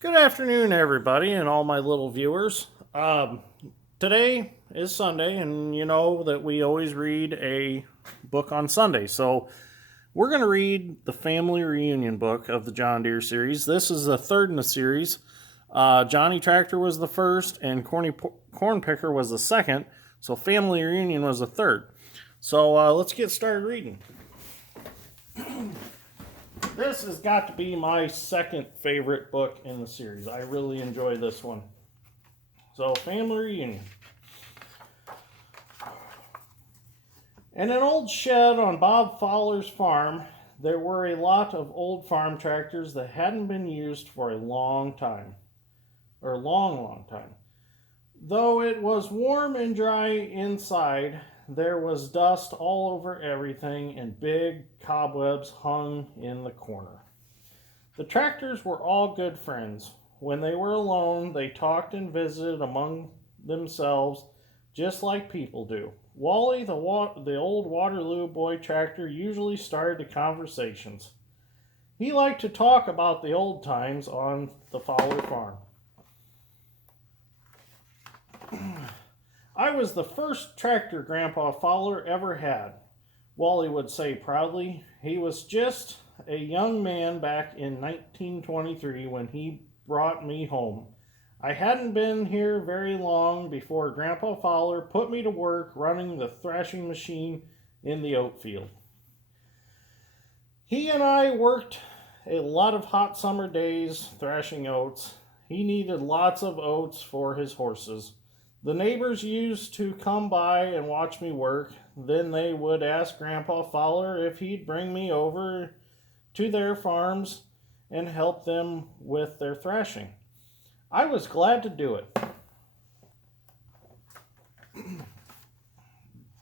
Good afternoon, everybody, and all my little viewers. Today is Sunday, and you know that we always read a book on Sunday. So we're going to read the Family Reunion book of the John Deere series. This is the third in the series. Johnny Tractor was the first, and Corn Picker was the second. So Family Reunion was the third. So let's get started reading. This has got to be my second favorite book in the series. I really enjoy this one. So, Family Reunion. In an old shed on Bob Fowler's farm, there were a lot of old farm tractors that hadn't been used for a long time. Long time. Though it was warm and dry inside, there was dust all over everything and big cobwebs hung in the corner. The tractors were all good friends. When they were alone, they talked and visited among themselves just like people do. Wally, the old Waterloo boy tractor, usually started the conversations. He liked to talk about the old times on the Fowler farm. I was the first tractor Grandpa Fowler ever had, Wally would say proudly. He was just a young man back in 1923 when he brought me home. I hadn't been here very long before Grandpa Fowler put me to work running the thrashing machine in the oat field. He and I worked a lot of hot summer days thrashing oats. He needed lots of oats for his horses. The neighbors used to come by and watch me work. Then they would ask Grandpa Fowler if he'd bring me over to their farms and help them with their thrashing. I was glad to do it.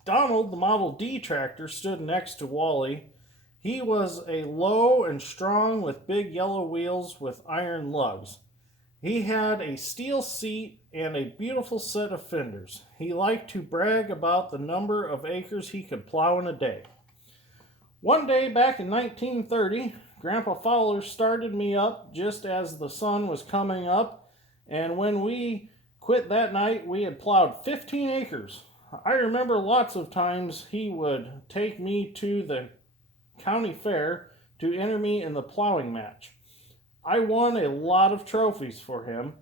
Donald, the Model D tractor, stood next to Wally. He was a low and strong with big yellow wheels with iron lugs. He had a steel seat and a beautiful set of fenders. He liked to brag about the number of acres he could plow in a day. One day back in 1930, Grandpa Fowler started me up just as the sun was coming up, and when we quit that night, we had plowed 15 acres. I remember lots of times he would take me to the county fair to enter me in the plowing match. I won a lot of trophies for him.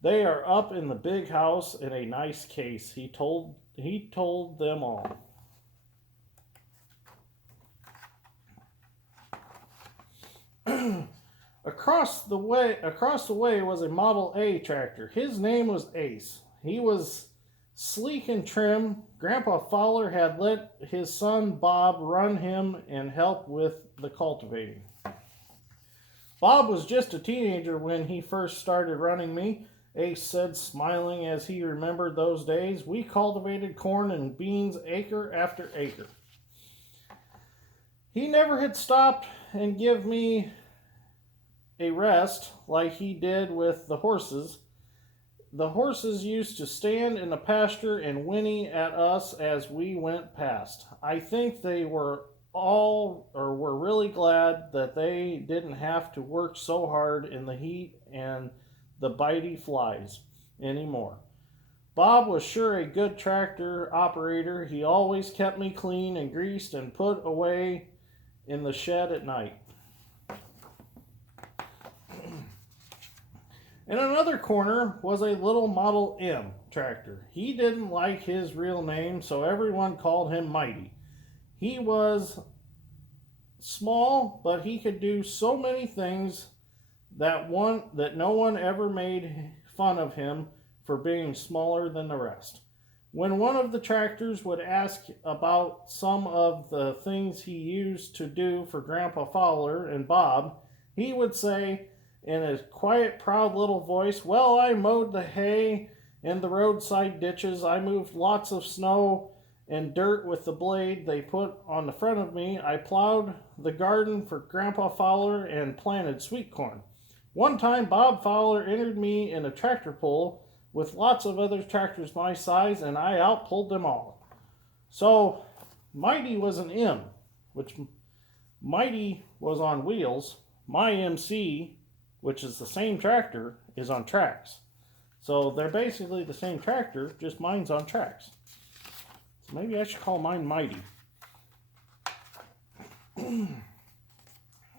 They are up in the big house in a nice case, he told them all. Across the way was a Model A tractor. His name was Ace. He was sleek and trim. Grandpa Fowler had let his son Bob run him and help with the cultivating. Bob was just a teenager when he first started running me, Ace said, smiling as he remembered those days. We cultivated corn and beans acre after acre. He never had stopped and give me a rest like he did with the horses. The horses used to stand in the pasture and whinny at us as we went past. I think they were really glad that they didn't have to work so hard in the heat and the bitey flies anymore. Bob was sure a good tractor operator. He always kept me clean and greased and put away in the shed at night. In another corner was a little Model M tractor. He didn't like his real name, so everyone called him Mighty. He was small, but he could do so many things that no one ever made fun of him for being smaller than the rest. When one of the tractors would ask about some of the things he used to do for Grandpa Fowler and Bob, he would say in a quiet, proud little voice, "Well, I mowed the hay and the roadside ditches. I moved lots of snow and dirt with the blade they put on the front of me. I plowed the garden for Grandpa Fowler and planted sweet corn. One time, Bob Fowler entered me in a tractor pull with lots of other tractors my size, and I outpulled them all." So, Mighty was an M, which Mighty was on wheels. My MC which is the same tractor, is on tracks. So they're basically the same tractor, just mine's on tracks. So maybe I should call mine Mighty.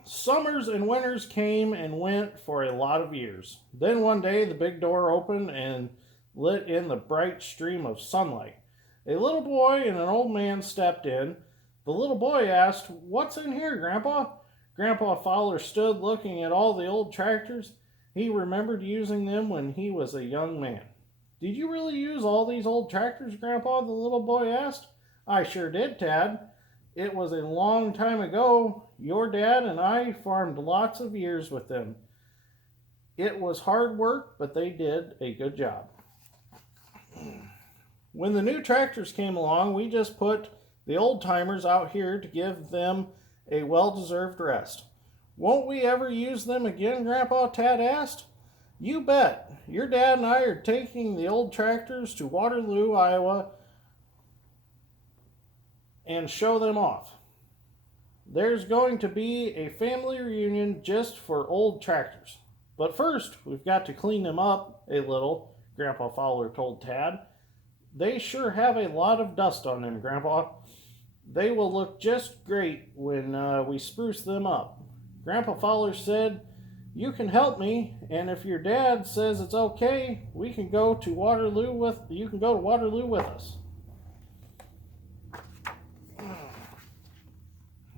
Summers and winters came and went for a lot of years. Then one day the big door opened and lit in the bright stream of sunlight. A little boy and an old man stepped in. The little boy asked, "What's in here, Grandpa?" Grandpa Fowler stood looking at all the old tractors. He remembered using them when he was a young man. "Did you really use all these old tractors, Grandpa?" the little boy asked. "I sure did, Tad. It was a long time ago. Your dad and I farmed lots of years with them. It was hard work, but they did a good job." When the new tractors came along, we just put the old timers out here to give them a well-deserved rest. "Won't we ever use them again, Grandpa?" Tad asked. "You bet. Your dad and I are taking the old tractors to Waterloo, Iowa, and show them off. There's going to be a family reunion just for old tractors. But first, we've got to clean them up a little," Grandpa Fowler told Tad. "They sure have a lot of dust on them, Grandpa. They will look just great when we spruce them up." Grandpa Fowler said, "You can help me, and if your dad says it's okay, you can go to Waterloo with us."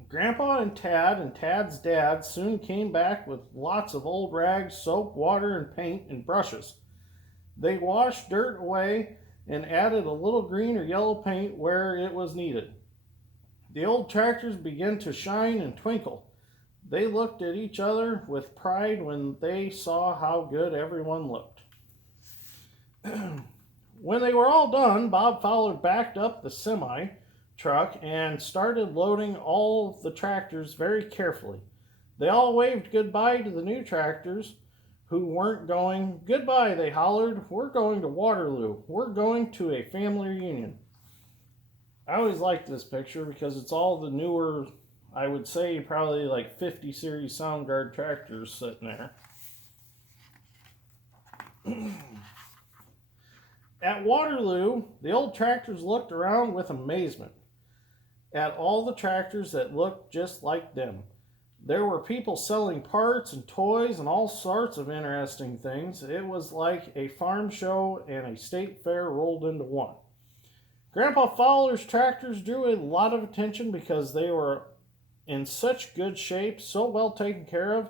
Grandpa and Tad's dad soon came back with lots of old rags, soap, water, and paint and brushes. They washed dirt away and added a little green or yellow paint where it was needed. The old tractors began to shine and twinkle. They looked at each other with pride when they saw how good everyone looked. When they were all done, Bob Fowler backed up the semi truck and started loading all the tractors very carefully. They all waved goodbye to the new tractors who weren't going. "Goodbye," they hollered. "We're going to Waterloo. We're going to a family reunion." I always liked this picture because it's all the newer, I would say probably like 50 series Soundguard tractors sitting there. At Waterloo, the old tractors looked around with amazement at all the tractors that looked just like them. There were people selling parts and toys and all sorts of interesting things. It was like a farm show and a state fair rolled into one. Grandpa Fowler's tractors drew a lot of attention because they were in such good shape, so well taken care of.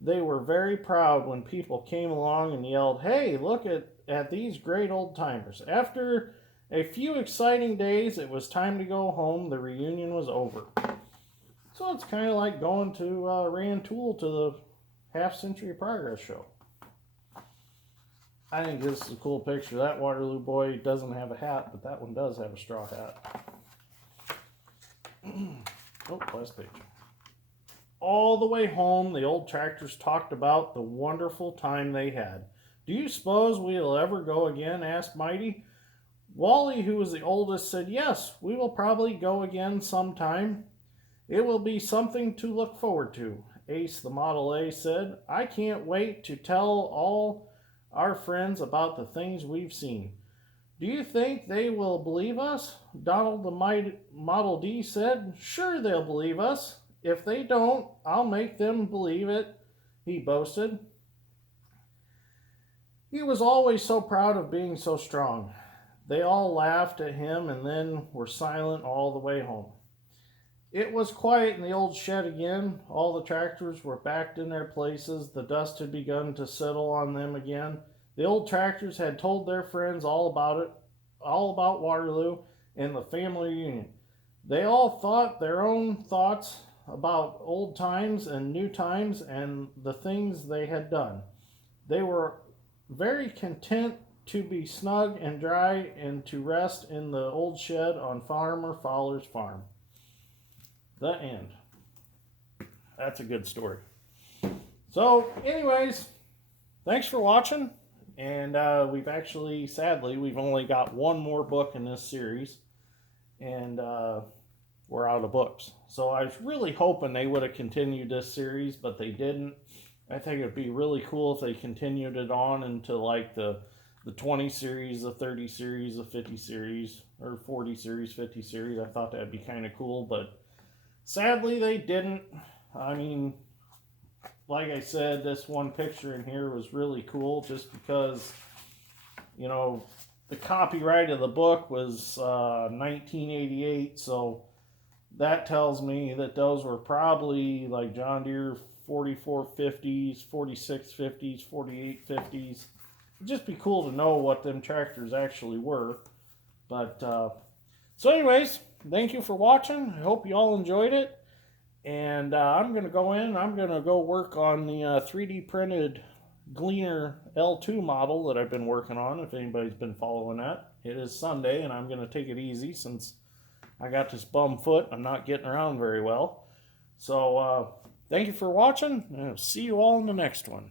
They were very proud when people came along and yelled, "Hey, look at these great old timers." After a few exciting days, it was time to go home. The reunion was over. So it's kind of like going to Rantoul to the Half Century Progress show. I think this is a cool picture. That Waterloo boy doesn't have a hat, but that one does have a straw hat. Oh, last page. All the way home, the old tractors talked about the wonderful time they had. "Do you suppose we'll ever go again?" asked Mighty. Wally, who was the oldest, said, "Yes, we will probably go again sometime. It will be something to look forward to." Ace, the Model A, said, "I can't wait to tell all our friends about the things we've seen." "Do you think they will believe us?" Donald, the Model D, said. "Sure, they'll believe us. If they don't, I'll make them believe it," he boasted. He was always so proud of being so strong. They all laughed at him and then were silent all the way home. It was quiet in the old shed again. All the tractors were backed in their places. The dust had begun to settle on them again. The old tractors had told their friends all about Waterloo and the family reunion. They all thought their own thoughts about old times and new times and the things they had done. They were very content to be snug and dry and to rest in the old shed on Farmer Fowler's farm. The end. That's a good story. So, anyways, thanks for watching. And we've actually, sadly, we've only got one more book in this series. And we're out of books. So I was really hoping they would have continued this series, but they didn't. I think it'd be really cool if they continued it on into like the 20 series, the 30 series, the 50 series, or 40 series, 50 series. I thought that'd be kind of cool, but sadly they didn't. I mean, like I said, this one picture in here was really cool just because, you know, the copyright of the book was 1988, so that tells me that those were probably like John Deere 4450s, 4650s, 4850s. It'd just be cool to know what them tractors actually were. But so, anyways, thank you for watching. I hope you all enjoyed it. And I'm going to go in. I'm going to go work on the 3D printed Gleaner L2 model that I've been working on. If anybody's been following that, it is Sunday, and I'm going to take it easy since I got this bum foot. I'm not getting around very well. So thank you for watching, and I'll see you all in the next one.